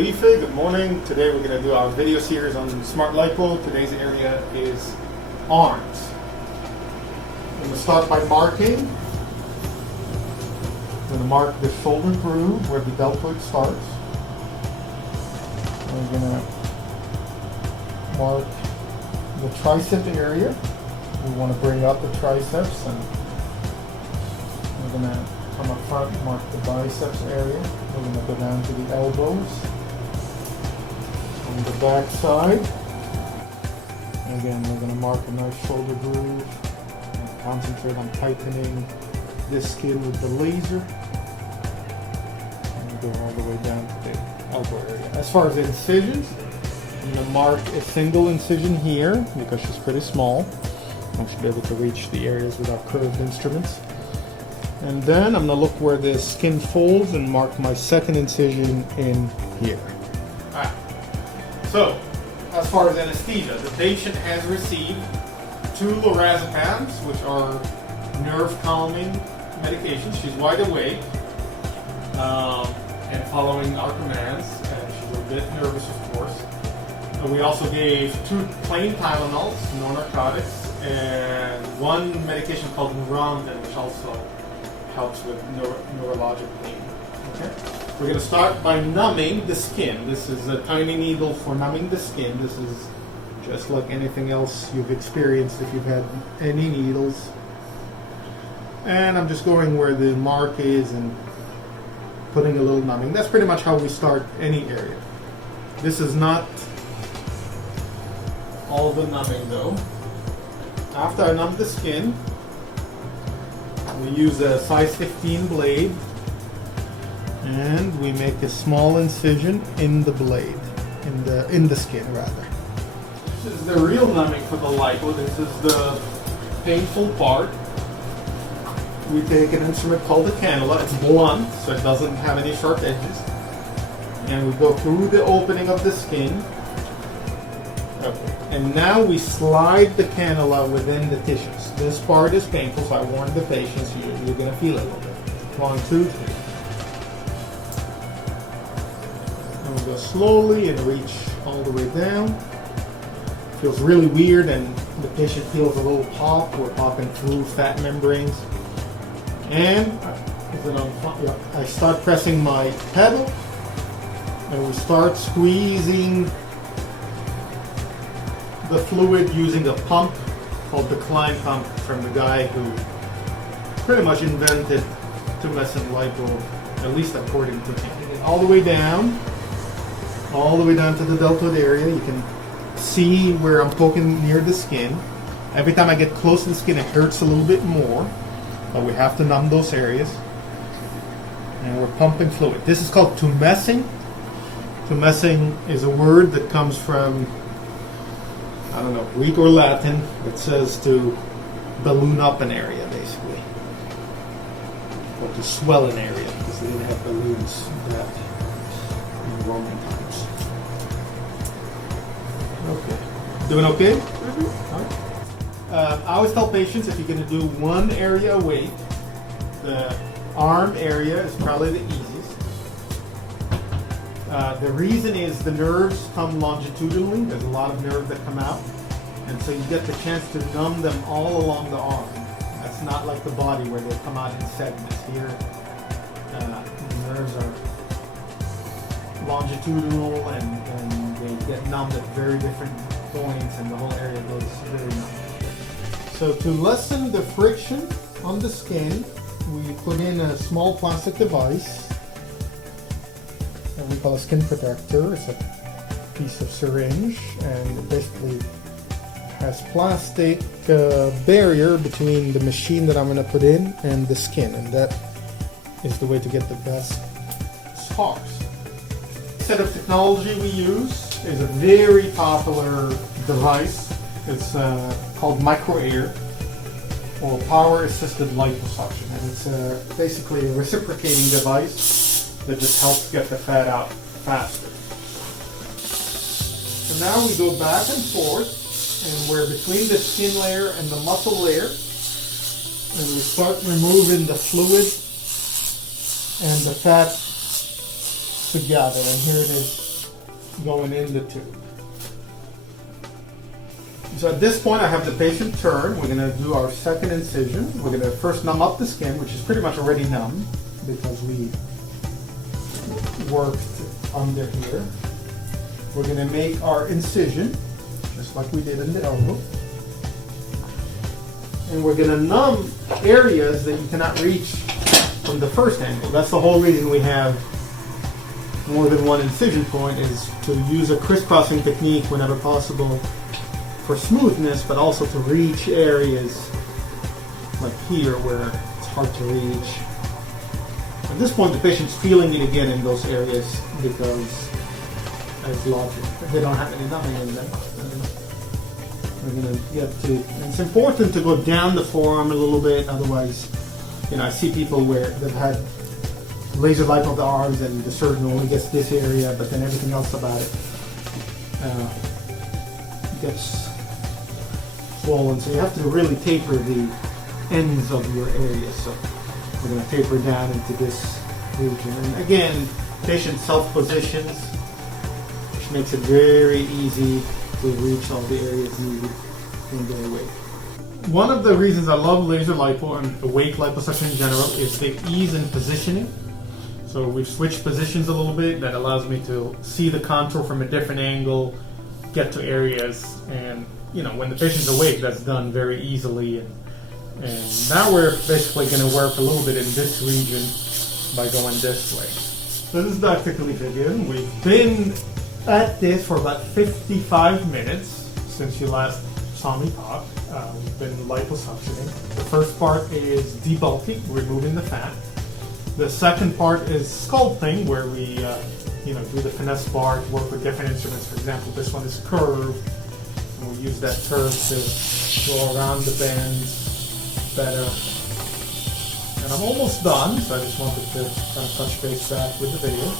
Khalifeh. Good morning. Today we're going to do our video series on Smart Lipo. Today's area is arms. I'm going to start by marking. I'm going to mark the shoulder groove where the deltoid starts. I'm going to mark the tricep area. We want to bring up the triceps, and we're going to come up front and mark the biceps area. We're going to go down to the elbows. On the back side, again, we're going to mark a nice shoulder groove and concentrate on tightening this skin with the laser. And go all the way down to the elbow area. As far as the incisions, I'm going to mark a single incision here because she's pretty small. I should be able to reach the areas without curved instruments. And then I'm going to look where the skin folds and mark my second incision in here. Alright, so as far as anesthesia, the patient has received 2 lorazepams, which are nerve calming medications. She's wide awake and following our commands, and she's a bit nervous, of course. We also gave 2 plain Tylenols, no narcotics, and 1 medication called Neurontin, which also helps with neurologic pain. Okay? We're going to start by numbing the skin. This is a tiny needle for numbing the skin. This is just like anything else you've experienced if you've had any needles. And I'm just going where the mark is and putting a little numbing. That's pretty much how we start any area. This is not all the numbing though. After I numb the skin, we use a size 15 blade and we make a small incision in the blade, in the skin rather. This is the real numbing for the lipo. This is the painful part. We take an instrument called the cannula. It's blunt, so it doesn't have any sharp edges. And we go through the opening of the skin. Okay. And now we slide the cannula within the tissues. This part is painful, so I warn the patients you're going to feel it a little bit. 1, 2, 3. And we go slowly and reach all the way down. Feels really weird, and the patient feels a little pop. We're popping through fat membranes. And I start pressing my pedal, and we start squeezing the fluid using a pump called the Klein pump from the guy who pretty much invented tumescent lipo, at least according to him. All the way down to the deltoid area. You can see where I'm poking near the skin. Every time I get close to the skin, it hurts a little bit more, but we have to numb those areas. And we're pumping fluid. This is called tumescing. Tumescing is a word that comes from, I don't know, Greek or Latin. It says to balloon up an area, basically, or to swell an area, because they didn't have balloons that in Roman times. Okay, doing okay? Mm-hmm. All right. I always tell patients if you're going to do one area awake, the arm area is probably the easiest. The reason is the nerves come longitudinally. There's a lot of nerves that come out, and so you get the chance to numb them all along the arm. That's not like the body where they come out in segments. Here, the nerves are longitudinal, and they get numbed at very different points, and the whole area goes very numb. So to lessen the friction on the skin, we put in a small plastic device that we call a skin protector. It's a piece of syringe, and it basically has plastic barrier between the machine that I'm going to put in and the skin, and that is the way to get the best scars. The set of technology we use is a very popular device. It's called micro-air, or power-assisted liposuction, and it's basically a reciprocating device that just helps get the fat out faster. So now we go back and forth, and we're between the skin layer and the muscle layer, and we start removing the fluid and the fat together, and here it is going in the tube. So at this point I have the patient turn. We're going to do our second incision. We're going to first numb up the skin, which is pretty much already numb because we worked under here. We're going to make our incision, just like we did in the elbow. And we're going to numb areas that you cannot reach from the first angle. That's the whole reason we have more than one incision point, is to use a crisscrossing technique whenever possible for smoothness, but also to reach areas like here where it's hard to reach. At this point, the patient's feeling it again in those areas because, as logic, they don't have any numbing in them. We're going to get to, and it's important to go down the forearm a little bit, otherwise, you know, I see people where they've had laser lipo of the arms and the surgeon only gets this area, but then everything else about it gets swollen. So you have to really taper the ends of your area. So we're going to taper down into this region. And again, patient self-positions, which makes it very easy to reach all the areas needed in their weight. One of the reasons I love laser lipo and awake liposuction in general is the ease in positioning. So we've switched positions a little bit. That allows me to see the contour from a different angle, get to areas, and you know, when the patient's awake, that's done very easily. And now we're basically going to work a little bit in this region by going this way. So this is Dr. Khalifeh again. We've been at this for about 55 minutes since you last saw me talk. We've been liposuctioning. The first part is debulking, removing the fat. The second part is sculpting, where we do the finesse bar to work with different instruments. For example, this one is curved, and we use that curve to go around the bends better. And I'm almost done, so I just wanted to kind of touch base back with the video.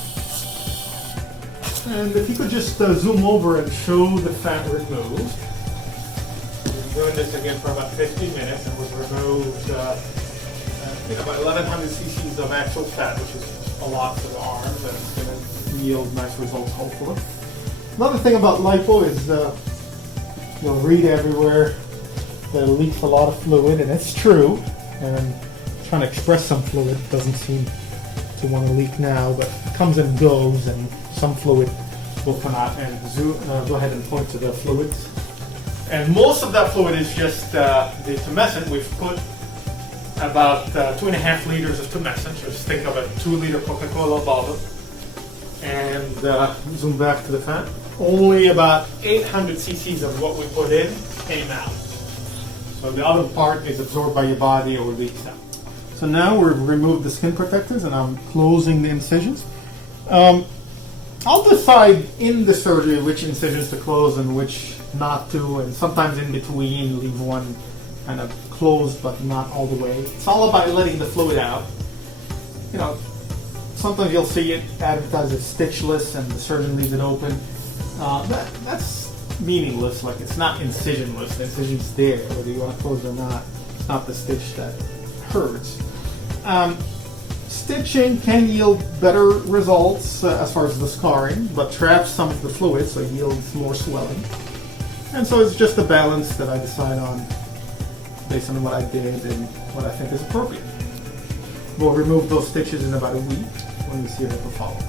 And if you could just zoom over and show the fat removed. We've been doing this again for about 50 minutes, and we've removed about 1,100 cc's of actual fat, which is a lot for the arms, and it's going to yield nice results, hopefully. Another thing about lipo is you'll read everywhere that it leaks a lot of fluid, and it's true. And trying to express some fluid doesn't seem to want to leak now, but it comes and goes, and some fluid will come out. And go ahead and point to the fluids. And most of that fluid is just the tumescent. We've put about 2.5 liters of tumescent. Just think of a 2-liter Coca-Cola bottle. And zoom back to the fat. Only about 800 cc's of what we put in came out. So the other part is absorbed by your body or leaks out. So now we've removed the skin protectors and I'm closing the incisions. I'll decide in the surgery which incisions to close and which not to, and sometimes in between leave one kind of closed but not all the way. It's all about letting the fluid out. You know, sometimes you'll see it advertised as stitchless and the surgeon leaves it open. That's meaningless. Like, it's not incisionless. The incision's there, whether you want to close it or not. It's not the stitch that hurts. Stitching can yield better results as far as the scarring, but traps some of the fluid, so yields more swelling. And so it's just a balance that I decide on based on what I did and what I think is appropriate. We'll remove those stitches in about a week when we see it at the follow-up.